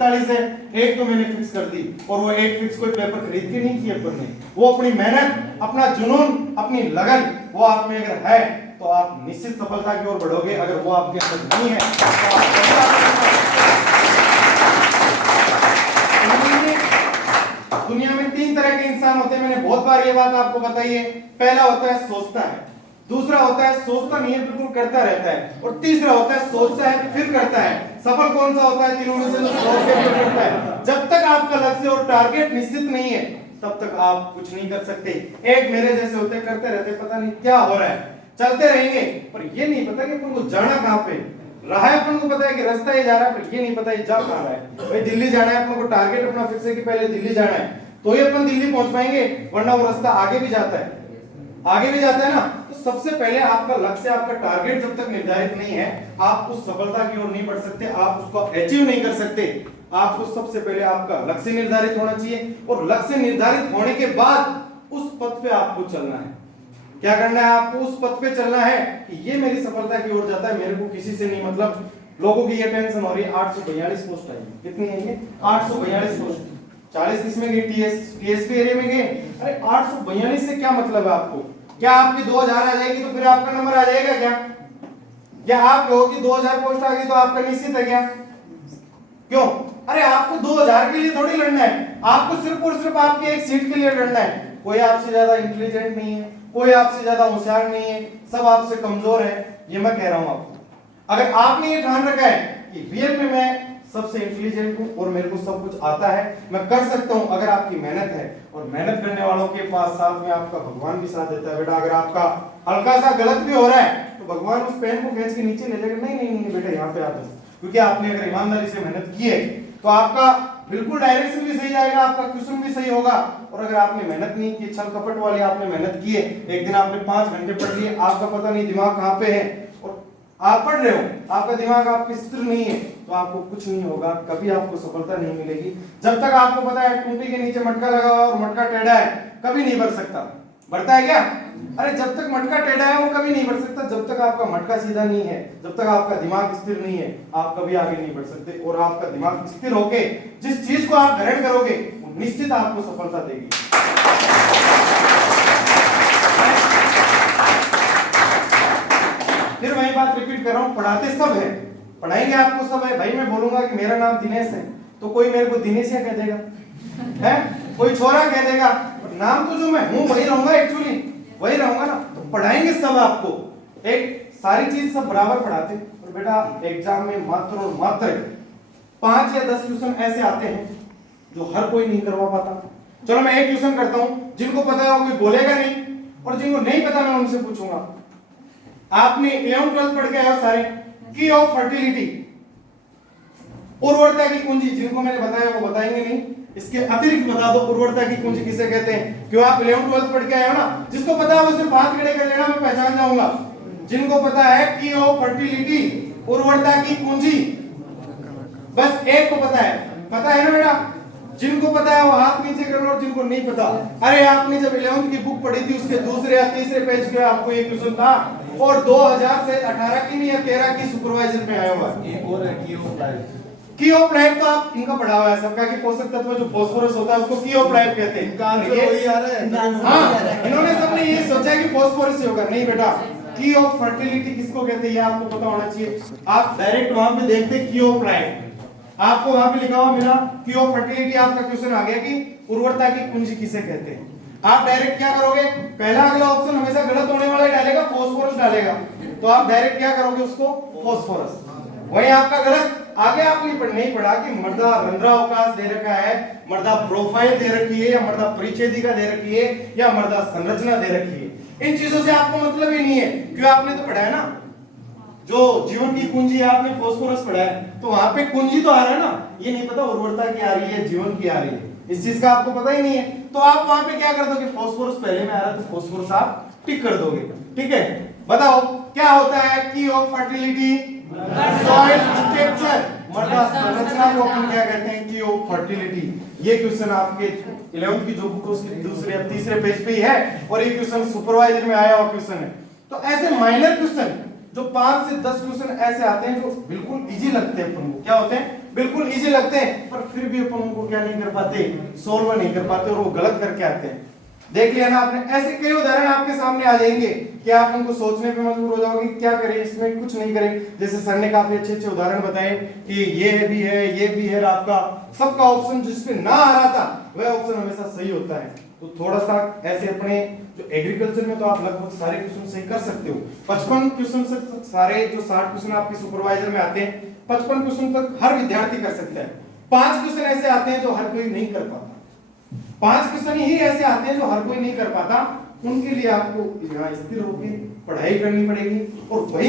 41 है, 8 तो मैंने फिक्स कर दी, और वो 8 फिक्स कोई पेपर खरीद के नहीं किए अपन ने, वो अपनी मेहनत, अपना जुनून, अपनी लगन वो आप में अगर है तो आप निश्चित सफलता की ओर बढ़ोगे। अगर वो आपके अंदर नहीं है तो आप दुनिया में 3 तरह के इंसान होते हैं, मैंने बहुत बार ये बात आपको बताई है। पहला होता है सोचता है, दूसरा होता है सोचता नहीं है बिल्कुल करता रहता है, और तीसरा होता है सोचता है फिर करता है। सफल कौन सा होता है तीनों में से? जो सोच के फिर करता है। जब तक आपका लक्ष्य और टारगेट निश्चित नहीं है तब तक आप कुछ नहीं कर सकते। एक मेरे जैसे होते करते रहते, पता नहीं क्या हो रहा है, चलते रहेंगे पर ये नहीं पता कि अपन को जाना कहां पे रहा है। अपन को पता है कि रास्ता ये जा रहा है, पर ये नहीं पता ये जा कहां रहा है। भाई दिल्ली जाना है, अपन को टारगेट अपना फिक्स है कि पहले दिल्ली जाना है, तो ही अपन दिल्ली पहुंच पाएंगे, वरना वो रास्ता आगे भी जाता है, आगे भी जाता है ना। तो सबसे पहले आपका लक्ष्य, आपका टारगेट जब तक निर्धारित नहीं है, आप उस सफलता की ओर नहीं बढ़ सकते, आप उसको अचीव नहीं कर सकते। आपको सबसे पहले आपका लक्ष्य निर्धारित होना चाहिए, और लक्ष्य निर्धारित होने के बाद उस पथ पे आपको चलना है। क्या करना है? आपको उस पथ पे चलना है कि ये मेरी सफलता की ओर जाता है, मेरे को किसी से नहीं मतलब। लोगों की ये टेंशन हो रही है, 842 पोस्ट आई, कितनी है ये? 842 पोस्ट, 40 किसमें गई? टीएसपी एरिया में गए। अरे 842 से क्या मतलब है आपको? क्या आपकी 2000 आ जाएगी तो फिर आपका नंबर आ जाएगा क्या? क्या आप कहो कि 2000 पोस्ट आ गई तो आपका निश्चित है क्या? क्यों? अरे आपको 2000 के लिए थोड़ी लड़ना है, आपको सिर्फ और सिर्फ आपकी एक सीट के लिए लड़ना है। कोई आपसे ज्यादा इंटेलिजेंट नहीं है, कोई आपसे ज्यादा होशियार नहीं है, सब आपसे कमजोर है, ये मैं कह रहा हूं आपको। अगर आपने ये ठान रखा है कि रियल में मैं सबसे इंटेलिजेंट हूं और मेरे को सब कुछ आता है, मैं कर सकता हूं, अगर आपकी मेहनत है, और मेहनत करने वालों के पास साथ में आपका भगवान भी साथ देता है। बेटा अगर आपका हल्का सा गलत भी हो रहा है तो भगवान उस पेन को खींच के नीचे ले जाएगा, नहीं नहीं नहीं बेटा यहाँ पे आ जाओ, क्योंकि आपने अगर ईमानदारी से मेहनत की है तो आपका बिल्कुल डायरेक्शन भी सही जाएगा, आपका क्वेश्चन भी सही होगा। और अगर आपने मेहनत नहीं की, छल कपट वाली आपने मेहनत की है, एक दिन आपने 5 घंटे पढ़ लिए, आपका पता नहीं दिमाग कहाँ पे है, और आप पढ़ रहे हो, आपका दिमाग आपके स्थिर नहीं है, तो आपको कुछ नहीं होगा, कभी आपको सफलता नहीं मिलेगी। जब तक आपको पता है टूटी के नीचे मटका लगा हुआ और मटका टेढ़ा है, कभी नहीं बढ़ सकता। बढ़ता है क्या? अरे जब तक मटका टेढ़ा है वो कभी नहीं बढ़ सकता। जब तक आपका मटका सीधा नहीं है, जब तक आपका दिमाग स्थिर नहीं है, आप कभी आगे नहीं बढ़ सकते। और आपका दिमाग स्थिर होके जिस चीज को आप ग्रहण करोगे वो निश्चित आपको सफलता देगी। फिर वही बात रिपीट कर रहा हूं, पढ़ाते सब है, पढ़ाएंगे आपको सब है। भाई मैं बोलूंगा कि मेरा नाम दिनेश है तो कोई मेरे को दिनेशिया कह देगा, है कोई छोरा कह देगा, नाम तो जो मैं हूं वही रहूंगा, एक्चुअली वही रहूंगा ना। तो पढ़ाएंगे सब आपको, एक सारी चीज सब बराबर पढ़ाते। और बेटा एग्जाम में मात्र और मात्र 5 या 10 क्वेश्चन ऐसे आते हैं जो हर कोई नहीं करवा पाता। चलो मैं एक क्वेश्चन करता हूं, जिनको पता है वो कोई बोलेगा नहीं, और जिनको नहीं पता मैं उनसे पूछूंगा। आपने 11th 12th पढ़ के आए हो सारे, की ऑफ फर्टिलिटी, उर्वरता की कुंजी, जिनको मैंने बताया वो बताएंगे नहीं, इसके अतिरिक्त बता दो उर्वरता की कुंजी किसे कहते हैं। क्यों? आप 11th 12th पढ़ के आए हो ना, जिसको पता है वो सिर्फ हाथ खड़े कर लेना, मैं पहचान जाऊंगा। जिनको पता है की ऑफ फर्टिलिटी, उर्वरता की कुंजी, बस एक को पता है ना बेटा? जिनको पता है वो हाथ नीचे कर लो, और जिनको नहीं पता, अरे आपने जब 11th की बुक पढ़ी थी उसके दूसरे या तीसरे पेज पे आपको ये क्वेश्चन था, और 2018 की नहीं या 13 की सुपरवाइजर में आया हुआ है। एक और है कीओप्लाइट, तो आप इनका पढ़ा हुआ है सबका कि पोषक तत्व जो फास्फोरस होता है उसको कीओप्लाइट कहते हैं। इनका आंसर वही आ रहा है। हाँ, इन्होंने सबने ये सोचा कि फास्फोरस ही होगा, नहीं बेटा। की ऑफ फर्टिलिटी किसको कहते हैं ये आपको पता होना चाहिए। आप डायरेक्ट वहां पे देखते कीओप्लाइट, आपको वहां पे लिखा हुआ मिला की ऑफ फर्टिलिटी, आपका क्वेश्चन आ गया कि उर्वरता की कुंजी किसे कहते हैं। आप डायरेक्ट क्या करोगे? पहला अगला ऑप्शन हमेशा गलत होने वाला डालेगा, फास्फोरस डालेगा, तो आप डायरेक्ट क्या करोगे? उसको फास्फोरस। वही आपका गलत। आगे आपने नहीं पढ़ा कि मर्दा रंध्रावकाश दे रखा है, मर्दा प्रोफाइल दे रखी है, या मर्दा परिच्छेदिका दे रखी है, या मर्दा संरचना दे रखी है। इन चीजों से आपको मतलब ही नहीं है, क्यों? आपने तो पढ़ा है ना, जो जीवन की कुंजी है आपने फास्फोरस पढ़ा है, तो वहां पे कुंजी तो आ रहा है ना, ये नहीं पता उर्वरता की आ रही है, जीवन की आ रही है, इस चीज का आपको पता ही नहीं है। तो आप वहां पे क्या कर दोगे? फास्फोरस पहले में आ रहा है तो फास्फोरस आप टिक कर दोगे। ठीक है, बताओ क्या होता है की ऑफ फर्टिलिटी? सॉइल स्ट्रक्चर, मृदा संरचना को अपन क्या कहते हैं? की ऑफ फर्टिलिटी। ये क्वेश्चन आपके 11th की जो बुक है उसके दूसरे या तीसरे पेज पे ही है, और ये क्वेश्चन सुपरवाइजर में आया हुआ क्वेश्चन है। तो ऐसे माइनर क्वेश्चन जो 5 से 10 क्वेश्चन ऐसे आते हैं जो बिल्कुल इजी लगते हैं अपन को। क्या होते हैं? बिल्कुल इजी लगते हैं, पर फिर भी अपन उनको क्या नहीं कर पाते, सोल्व नहीं कर पाते, और वो गलत करके आते हैं। देख लिया ना आपने, ऐसे कई उदाहरण आपके सामने आ जाएंगे कि आप उनको सोचने पे मजबूर हो जाओगे क्या करें, इसमें कुछ नहीं करें। जैसे सर ने काफी अच्छे अच्छे उदाहरण बताए कि ये भी है, ये भी है, आपका सबका ऑप्शन जिसपे ना आ रहा था वह ऑप्शन हमेशा सही होता है। तो थोड़ा सा ऐसे अपने जो एग्रीकल्चर में तो आप लगभग सारे क्वेश्चन सही कर सकते हो। 55 क्वेश्चन से सारे जो 60 क्वेश्चन आपके सुपरवाइजर में आते हैं, 55 क्वेश्चन तक हर विद्यार्थी कर सकता है। 5 क्वेश्चन ऐसे आते हैं जो हर कोई नहीं कर पाता, 5 क्वेश्चन ही ऐसे आते हैं जो हर कोई नहीं कर पाता। उनके लिए आपको यहाँ स्थिर होकर पढ़ाई करनी पड़ेगी और वही